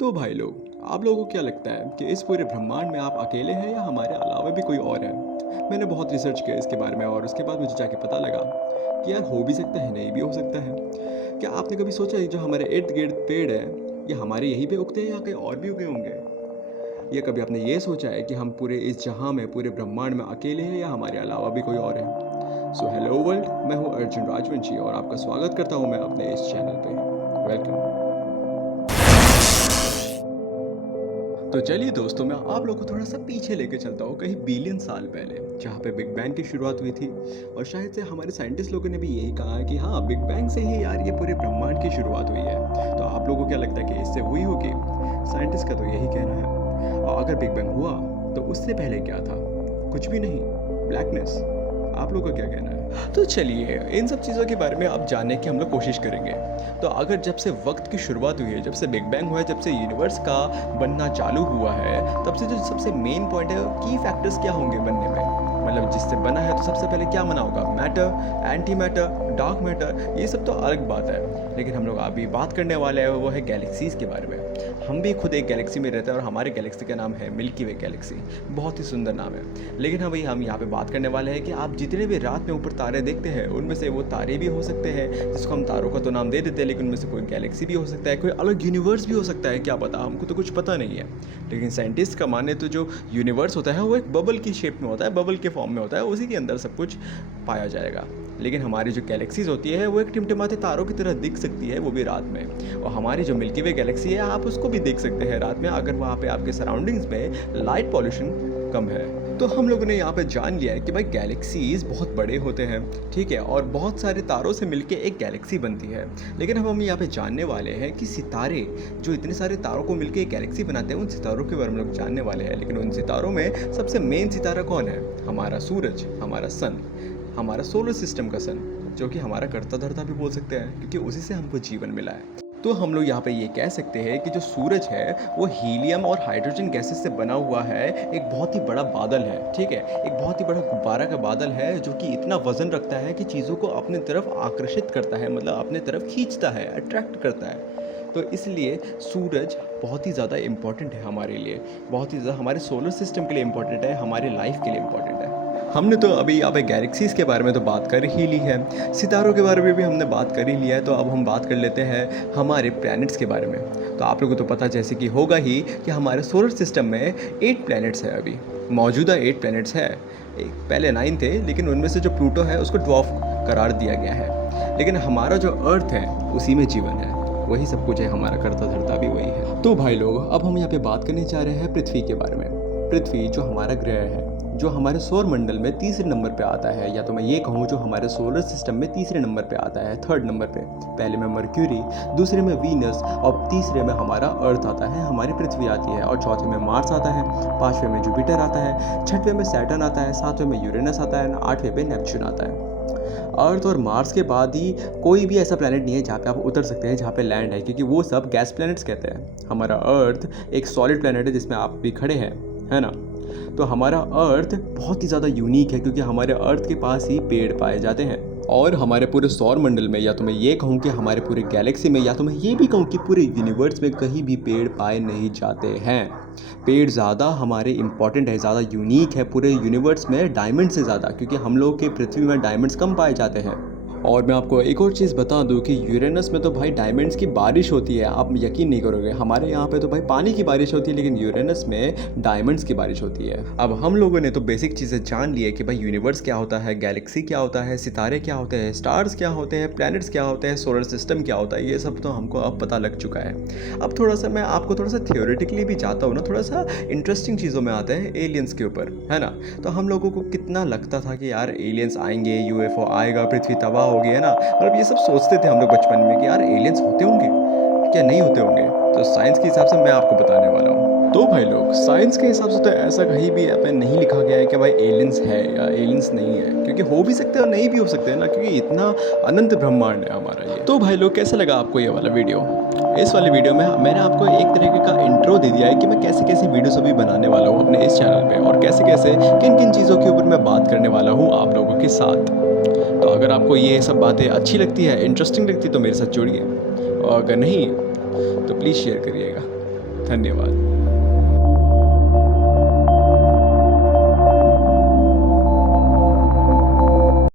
तो भाई लोग, आप लोगों को क्या लगता है कि इस पूरे ब्रह्मांड में आप अकेले हैं या हमारे अलावा भी कोई और है? मैंने बहुत रिसर्च किया इसके बारे में और उसके बाद मुझे जाके पता लगा कि यार हो भी सकता है, नहीं भी हो सकता है। क्या आपने कभी सोचा है जो हमारे इर्द गिर्द पेड़ है, ये हमारे यहीं पे उगते हैं या कहीं और भी उगे होंगे? या कभी आपने ये सोचा है कि हम पूरे इस जहां में, पूरे ब्रह्मांड में अकेले हैं या हमारे अलावा भी कोई और है? सो हेलो वर्ल्ड, मैं हूँ अर्जुन राजवंशी और आपका स्वागत करता हूँ मैं अपने इस चैनल पे। वेलकम। तो चलिए दोस्तों, मैं आप लोगों को थोड़ा सा पीछे लेके चलता हूँ कहीं बिलियन साल पहले, जहाँ पे बिग बैंग की शुरुआत हुई थी। और शायद से हमारे साइंटिस्ट लोगों ने भी यही कहा है कि हाँ, बिग बैंग से ही यार ये पूरे ब्रह्मांड की शुरुआत हुई है। तो आप लोगों को क्या लगता है कि इससे हुई होगी? साइंटिस्ट का तो यही कहना है। और अगर बिग बैंग हुआ तो उससे पहले क्या था? कुछ भी नहीं, ब्लैकनेस। आप लोगों का क्या कहना है? तो चलिए, इन सब चीज़ों के बारे में आप जानने की हम लोग कोशिश करेंगे। तो अगर जब से वक्त की शुरुआत हुई है, जब से बिग बैंग हुआ है, जब से यूनिवर्स का बनना चालू हुआ है, तब से जो सबसे मेन पॉइंट है, की फैक्टर्स क्या होंगे बनने में? मतलब जिससे बना है तो सबसे पहले क्या बना होगा? Matter, anti matter, dark matter, ये सब तो अलग बात है। लेकिन हम लोग अभी बात करने वाले हैं वो है गैलेक्सीज़ के बारे में। हम भी खुद एक गैलेक्सी में रहते हैं और हमारे गैलेक्सी का नाम है मिल्की वे गैलेक्सी। बहुत ही सुंदर नाम है। लेकिन हाँ भाई, हम यहाँ पे बात करने वाले हैं कि आप जितने भी रात में ऊपर तारे देखते हैं, उनमें से वो तारे भी हो सकते हैं जिसको हम तारों का तो नाम दे देते हैं, लेकिन उनमें से कोई गैलेक्सी भी हो सकता है, कोई अलग यूनिवर्स भी हो सकता है। क्या पता, हमको तो कुछ पता नहीं है। लेकिन साइंटिस्ट का माने तो जो यूनिवर्स होता है वो एक बबल की शेप में होता है, बबल के फॉर्म में होता है, उसी के अंदर सब कुछ पाया जाएगा। लेकिन हमारी जो गैलेक्सीज होती है वो एक टिमटिमाते तारों की तरह दिख सकती है, वो भी रात में। और हमारी जो मिल्की वे गैलेक्सी है, आप उसको भी देख सकते हैं रात में, अगर वहाँ पे आपके सराउंडिंग्स में लाइट पॉल्यूशन कम है। तो हम लोगों ने यहाँ पे जान लिया है कि भाई गैलेक्सीज बहुत बड़े होते हैं, ठीक है, और बहुत सारे तारों से मिलके एक गैलेक्सी बनती है। लेकिन अब हम यहाँ पे जानने वाले हैं कि सितारे, जो इतने सारे तारों को मिलके एक गैलेक्सी बनाते हैं, उन सितारों के बारे में लोग जानने वाले हैं। लेकिन उन सितारों में सबसे मेन सितारा कौन है? हमारा सूरज, हमारा सन, हमारा सोलर सिस्टम का सन, जो कि हमारा कर्ता धर्ता भी बोल सकते हैं, क्योंकि उसी से हमको जीवन मिला है। तो हम लोग यहाँ पे ये कह सकते हैं कि जो सूरज है वो हीलियम और हाइड्रोजन गैसेस से बना हुआ है, एक बहुत ही बड़ा बादल है, ठीक है, एक बहुत ही बड़ा गुब्बारा का बादल है, जो कि इतना वजन रखता है कि चीज़ों को अपने तरफ आकर्षित करता है, मतलब अपने तरफ खींचता है, अट्रैक्ट करता है। तो इसलिए सूरज बहुत ही ज़्यादा इम्पॉर्टेंट है हमारे लिए, बहुत ही ज़्यादा हमारे सोलर सिस्टम के लिए इम्पॉर्टेंट है, हमारी लाइफ के लिए इम्पॉर्टेंट है। हमने तो अभी यहाँ पे गैलेक्सीज़ के बारे में तो बात कर ही ली है, सितारों के बारे में भी हमने बात कर ही लिया है। तो अब हम बात कर लेते हैं हमारे प्लैनेट्स के बारे में। तो आप लोगों को तो पता जैसे कि होगा ही कि हमारे सोलर सिस्टम में 8 प्लैनेट्स है। अभी मौजूदा 8 प्लैनेट्स है। एक पहले 9 थे, लेकिन उनमें से जो प्लूटो है उसको ड्वार्फ करार दिया गया है। लेकिन हमारा जो अर्थ है उसी में जीवन है, वही सब कुछ है, हमारा कर्ता धर्ता भी वही है। तो भाई लोग, अब हम यहाँ पे बात करने जा रहे हैं पृथ्वी के बारे में। पृथ्वी जो हमारा ग्रह है, जो हमारे सौर मंडल में तीसरे नंबर पे आता है, या तो मैं ये कहूँ जो हमारे सोलर सिस्टम में तीसरे नंबर पे आता है, थर्ड नंबर पे। पहले में मर्क्यूरी, दूसरे में वीनस और तीसरे में हमारा अर्थ आता है, हमारी पृथ्वी आती है, और चौथे में मार्स आता है, पाँचवें में जुपिटर आता है, छठवें में सैटर्न आता है, सातवें में यूरेनस आता है, आठवें पे नेपच्यून आता है। अर्थ और मार्स के बाद ही कोई भी ऐसा प्लैनेट नहीं है जहाँ पे आप उतर सकते हैं, जहाँ पे लैंड है, क्योंकि वो सब गैस प्लैनेट्स कहते हैं। हमारा अर्थ एक सॉलिड प्लैनेट है जिसमें आप भी खड़े हैं, है ना। तो हमारा अर्थ बहुत ही ज़्यादा यूनिक है, क्योंकि हमारे अर्थ के पास ही पेड़ पाए जाते हैं। और हमारे पूरे सौर मंडल में, या तो मैं ये कहूँ कि हमारे पूरे गैलेक्सी में, या तो मैं ये भी कहूँ कि पूरे यूनिवर्स में कहीं भी पेड़ पाए नहीं जाते हैं। पेड़ ज़्यादा हमारे इम्पॉर्टेंट है, ज़्यादा यूनिक है पूरे यूनिवर्स में डायमंड से ज़्यादा, क्योंकि हम लोग के पृथ्वी में डायमंड्स कम पाए जाते हैं। और मैं आपको एक और चीज़ बता दूं कि यूरेनस में तो भाई डायमंड्स की बारिश होती है, आप यकीन नहीं करोगे। हमारे यहाँ पे तो भाई पानी की बारिश होती है, लेकिन यूरेनस में डायमंड्स की बारिश होती है। अब हम लोगों ने तो बेसिक चीज़ें जान ली है कि भाई यूनिवर्स क्या होता है, गैलेक्सी क्या होता है, सितारे क्या होते हैं, स्टार्स क्या होते हैं, प्लैनेट्स क्या होते हैं, सोलर सिस्टम क्या होता है, ये सब तो हमको अब पता लग चुका है। अब थोड़ा सा मैं आपको थोड़ा सा थियोरेटिकली भी जाता हूँ ना, थोड़ा सा इंटरेस्टिंग चीज़ों में आते हैं, एलियंस के ऊपर, है ना। तो हम लोगों को कितना लगता था कि यार एलियंस आएंगे, यूएफओ आएगा, पृथ्वी तबाह होगी, है ना। मतलब ये सब सोचते थे हम लोग बचपन में कि यार एलियंस होते होंगे क्या नहीं होते होंगे। तो साइंस के हिसाब से मैं आपको बताने वाला हूँ। तो भाई लोग, साइंस के हिसाब से तो ऐसा कहीं भी यहाँ पे नहीं लिखा गया है कि भाई एलियंस है या एलियंस नहीं है, क्योंकि हो भी सकते हैं और नहीं भी हो सकते हैं ना, क्योंकि इतना अनंत ब्रह्मांड है हमारा ये। तो भाई लोग, कैसा लगा आपको ये वाला वीडियो? इस वाले वीडियो में मैंने आपको एक तरीके का इंट्रो दे दिया है कि मैं कैसे कैसे वीडियोस अभी बनाने वाला हूँ अपने इस चैनल पे, और कैसे कैसे किन किन चीज़ों के ऊपर मैं बात करने वाला हूँ आप लोगों के साथ। तो अगर आपको ये सब बातें अच्छी लगती है, इंटरेस्टिंग लगती है, तो मेरे साथ जुड़िए, और अगर नहीं तो प्लीज़ शेयर करिएगा। धन्यवाद।